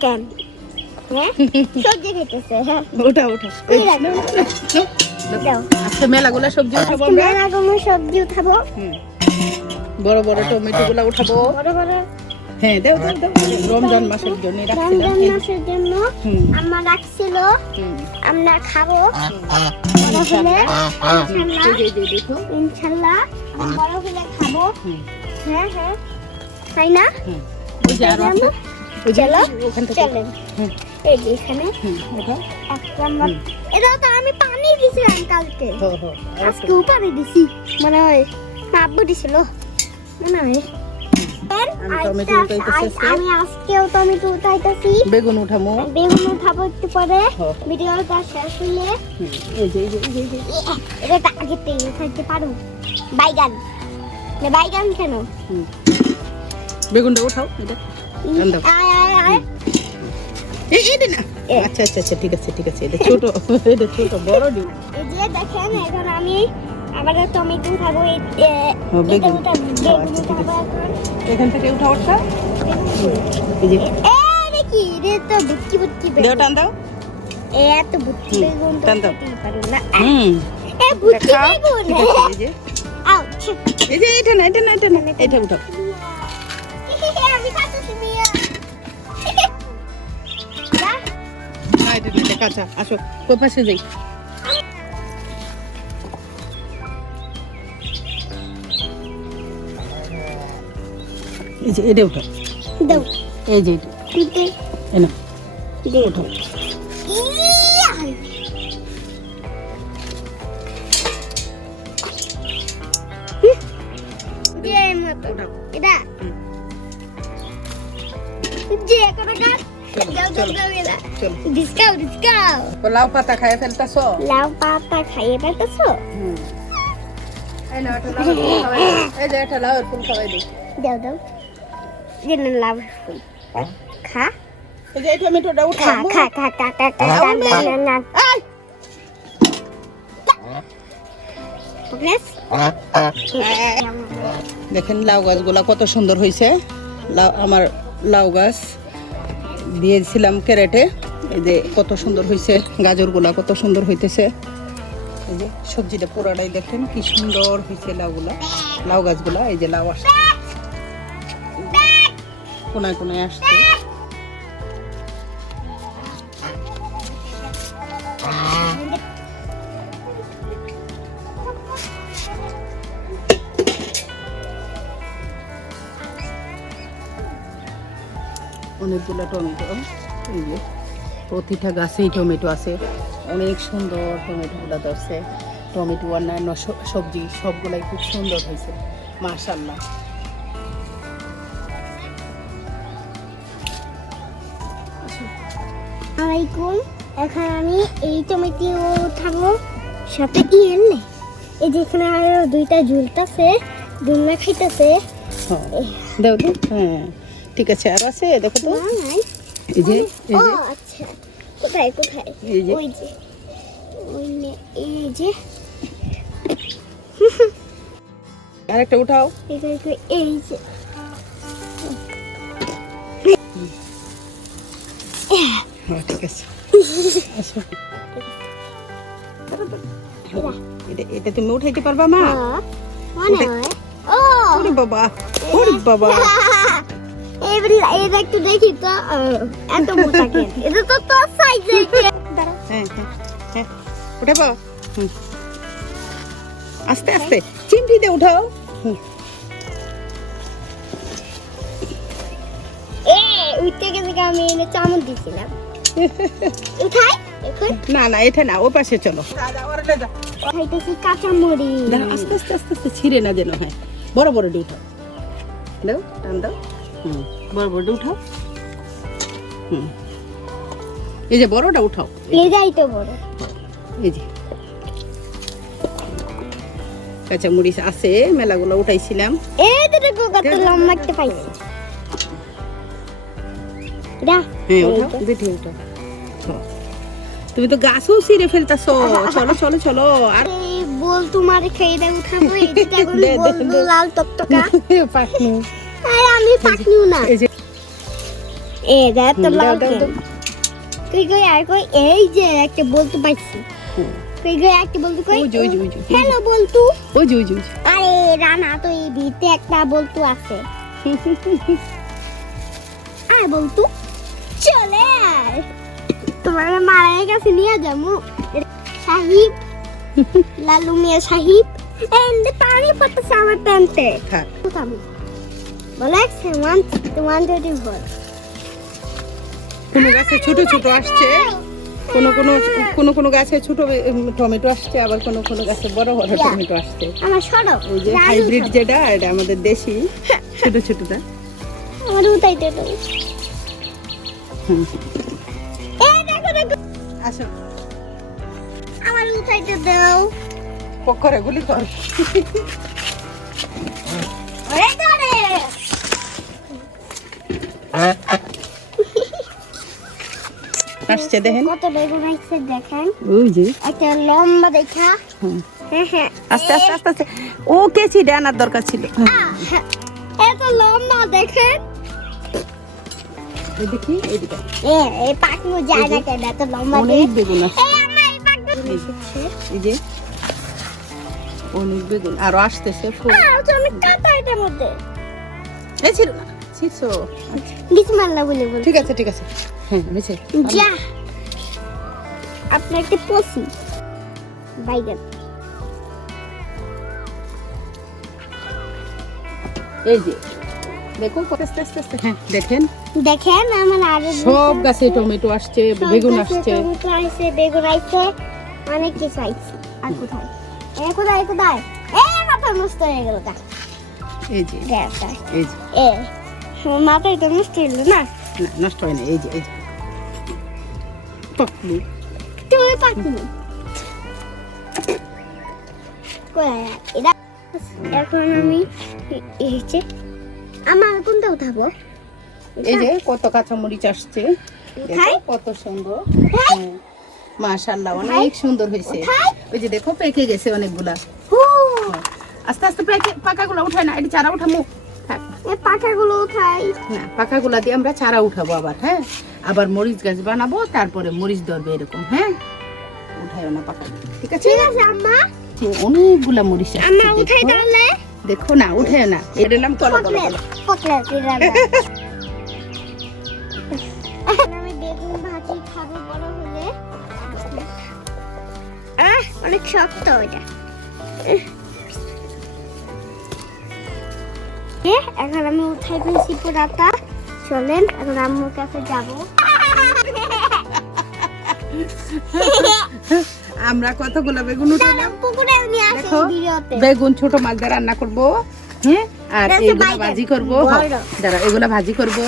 কেন হ্যাঁ সবজি খাইতেছে হ্যাঁ ওঠা ওঠা এই দাও আজকে মেলাগুলা সবজি উঠাবো আজকে মেলাগুলো সবজি উঠাবো বড় বড় টমেটো গুলা উঠাবো বড় বড় হ্যাঁ দাও দাও দাও রমজান মাসের জন্য রাখছিলাম রমজান মাসের জন্য আম্মা রাখছিল আমরা খাবো বড় হলে ইনশাআল্লাহ বড় হলে খাবো হ্যাঁ হ্যাঁ তাই না ওই যে আর আছে ওই যে চলো ওখান থেকে চলেন এই যে এখানে ওঠা একটা এটা তো আমি পানি দিছিলাম কালকে হ্যাঁ হ্যাঁ আজকে পানি দিছি মনে হয় আব্বু দিছিল মনে হয় টমেটো উঠাইতেছি আমি আজকেও টমেটো উঠাইতেছি বেগুন উঠামো বেগুন উঠাবো একটু পরে হ্যাঁ। ভিডিওটা শেষ হলে এই যে এই যে এই যে এটা আগে তেল খাইতে পারো বাইগান না বাইগান কেন বেগুনটা উঠাও এটা দাও আয় আয় আয় এই এই না আচ্ছা আচ্ছা আচ্ছা ঠিক আছে এটা ছোট বড় ডিম এই যে দেখেন এখন আমি আবার টমেটো উঠাবো বেগুন এখান থেকে উঠা ওঠা এই যে কি রে তো বুটকি বুটকি দাও টান দাও এত বুটকি বেগুন তো টান দাও খেতেই পারো না হুম এ বুটকি বেগুন এই যে আউচ এই যে এটা না এটা উঠাও আমি খাচ্ছি মিয়া না এটা কাঁচা আসো কোন পাশে যাই এই যে এটা উঠাও দাও এই যে দিতে এনা দে উঠাও যে মত এটা যে কোন গাছ দাও দাও দাও এটা চলো ডিসকাউন্ট লাউ পাতা খায় ফেলতাছো লাউ পাতা খাইয়ে পারতেছো এই না এটা লাউ খাওয়াই এই যে এটা লাউ ফুল খাওয়াই দিই দাও দাও যেন লাউ ফুল খা এই যে টমেটোটা উঠাও খা খা খা খা খা খা না না এই প্রগ্রেস দেখেন লাউ গাছগুলা কত সুন্দর হয়েছে আমার লাউ গাছ দিয়েছিলাম ক্যারেটে এই যে কত সুন্দর হয়েছে গাজরগুলা কত সুন্দর হইতেছে এই যে সবজিটা পুরাটাই দেখেন কি সুন্দর হয়েছে লাউ গাছগুলা এই যে লাউ আসছে কোনায় কোনায় আসছে অনেকগুলো টমেটো এই যে প্রতিটা গাছেই টমেটো আছে অনেক সুন্দর টমেটোগুলো ধরছে টমেটো অন্যান্য সবজি সবগুলাই খুব সুন্দর হয়েছে মাশাআল্লাহ আলাইকুম এখন আমি এই টমেটো উঠাবো সাথে এলে এই যেখানে আরো দুইটা ঝুলতাছে দুলনা খাইতেছে দাও তো হ্যাঁ ঠিক আছে আর আছে দেখো তো নাই এই যে ও আচ্ছা কোথায় কোথায় এই যে ওই যে এই যে আরেকটা উঠাও এই যে হ্যাঁ ঠিক আছে আসো এটা তুমি উঠাইতে পারবা মা মনে হয় ও ওরে বাবা এটা একটু দেখি তো এত মোটা কেন এটা তো তোর সাইজে হ্যাঁ উঠাবো আস্তে আস্তে চিমটি দিয়ে উঠাও উঠতে গেছে আমি এনে চামচ দিছিলাম উঠাই এখন না এটা না ও পাশে চলো খাইতেছি কাঁচামরি আস্তে আস্তে ছিঁড়ে না যেন হয় বড় ডি উঠাও দাও টান দাও বড় ডি উঠাও এই যে বড়টা উঠাও এটাই তো বড় এই যে কাঁচামরিচ আছে মেলাগুলো উঠাইছিলাম এই তো দেখো কত লম্বা একটা পাইছি হ্যাঁ উঠাও দেখি উঠাও তুমি তো গাছও ছিঁড়ে ফেলতাছো চলো আর বল তোমার খেয়ে দে উঠাবো এইটা বল লাল টকটকা পাকনি আরে আমি পাকনিও না এই যে এ দেখ তো দাও, লাউ দাও, দাও। কই কই আর কই এই যে একটা বলতে পাইছি কই কই একটা বলতে কই ওই যে, ওই যে, ওই যে, ওই যে। হ্যালো বলতু ওই যে, ওই যে, ওই যে। আরে রানা তো এই ভিতে একটা বলতু আছে আর বলতু চলে আয় তোমার মায়ের কাছে নিয়ে যাবো সাহিব লালু মিয়া সাহিব এন্ড পানি পড়তেছে আমার প্যান্টে থাক। বলে ওয়ান টোয়েন্টি ফোর কোনো গাছে ছোট ছোট আসছে, কোনো গাছে ছোট টমেটো আসছে, আবার কোনো গাছে বড় বড় টমেটো আসছে। আমার সড়ক ওই যে হাইব্রিড যেটা, এটা আমাদের দেশি ছোট ছোটটা। আমার উঠাইতে তো হুম। এই দেখো দেখো আসো, আমার উঠাইতে দাও পকরে গুলি কর। ওরে ধরে আসছে দেখেন, কত বেগুন আসছে দেখেন ওই যে। একটা লম্বা দেখা হুম। হ্যাঁ আস্তে আস্তে আস্তে আস্তে, ও কেচি আনার দরকার ছিল। এত লম্বা দেখেন এই দেখি, এইদিকে এই পাখি যায় না কেন এত লম্বা অনেক বেগুন আসছে। এই আমার এই পাখি এই যে অনেক বেগুন আরো আসতেছে ফুল। আমি কাটা এটার মধ্যে এই ছিল না, ছিছো। বিসমিল্লাহ বলে বল ঠিক আছে, ঠিক আছে। হ্যাঁ, হয়েছে। যা আপনার একটা পসি বাইগান এই যে দেখুন কত আস্তে আস্তে আস্তে। হ্যাঁ, দেখেন দেখেন আমার আরো সব গাছে টমেটো আসছে, বেগুন আসছে। টমেটো আসছে বেগুন আসছে অনেক কিছু আসছে আর কোথায় কোথায় কোথায় মাথা নষ্ট হয়ে গেল তা এই যে, এই যে। মাথায় তো নষ্ট হইলো না না, নষ্ট হয় না। এই যে, এই যে টকলু। তুমি পাখিনি কোথায় এটা এখন আমি এই যে আমার কোনটা উঠাবো এই যে কত কাঁচামরিচ আসছে, উঠাই? দেখো কত সুন্দর। হ্যাঁ। হ্যাঁ, মাশাআল্লাহ অনেক সুন্দর হয়েছে। উঠাই? ওই যে দেখো পেকে গেছে অনেকগুলা। ও আস্তে আস্তে পাকাগুলা উঠায় না, এটা চারা উঠামু। থাক। এই পাখাগুলো উঠাই না, পাকাগুলা দিয়ে আমরা চারা উঠাবো আবার। হ্যাঁ, আবার মরিচ গাছ বানাবো, তারপরে মরিচ ধরবে এরকম। হ্যাঁ, উঠায়ও না পাকা, ঠিক আছে? ঠিক আছে আম্মা অনেকগুলা মরিচ আসছে, আম্মা উঠাই দেখো। তাহলে দেখো না, উঠায় না। এর নাম তলা তলা তলা। পকলেট আমি বেগুন ভাজি খাবো বড় হলে অনেক শক্ত এটা এখন আমি উঠাই ফেলছি পুরাটা চলেন এখন আম্মুর কাছে যাবো আমরা কতগুলা বেগুন উঠালাম পুকুরে নিয়ে আসি দেখো, ভিডিওতে বেগুন ছোট মাছ দিয়ে রান্না করবো। হ্যাঁ, আর এটা হচ্ছে এইগুলা বাইগান, ভাজি করবো। বড়। দাঁড়া, এগুলা ভাজি করবো।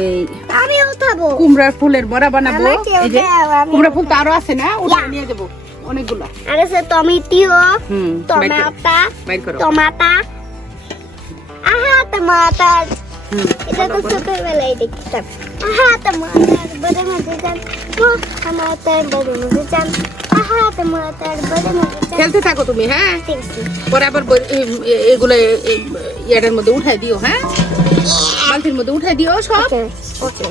এই আমি উঠাবো কুমড়ার ফুলের বড়া বানাবো। আমাকে এই যে দাও, আমি কুমড়া ফুল তো আরো আছে না, ওটা নিয়ে যাবো অনেকগুলা। আর আছে টমেটো হুম, টমাটা বাইর করো। টমাটা আহা টমাটার হুম, এটা তো ছোটবেলায় দেখতাম আহা টমাটার বড় মজা জান ও টমাটার বড় মজা জান আহা টমাটার বড় মজা জান খেলতে থাকো তুমি। হ্যাঁ, ঠিক আছে পরে আবার এগুলো ইয়াটার মধ্যে উঠাই দিও। হ্যাঁ, বালতির মধ্যে উঠাই দিও সব। ওকে ওকে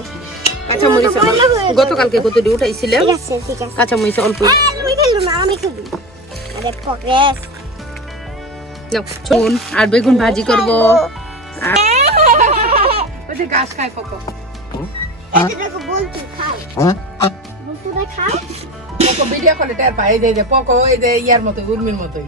কাঁচামরিচ আমার গতকালকে কতটি উঠাইছিলাম। ঠিক আছে ঠিক আছে কাঁচামরিচ অল্প। তুমি খেলো না আমি খাবো আরে পকেস নাও, চুন আর বেগুন ভাজি করবো। আর ওই যে গাছ খায় পকো। এটা বলতো খাও বলতো না খাও পকো ভিডিও কলে টের পায়। এই যে পকো, এই যে ইয়ার মতো উর্মির মতোই।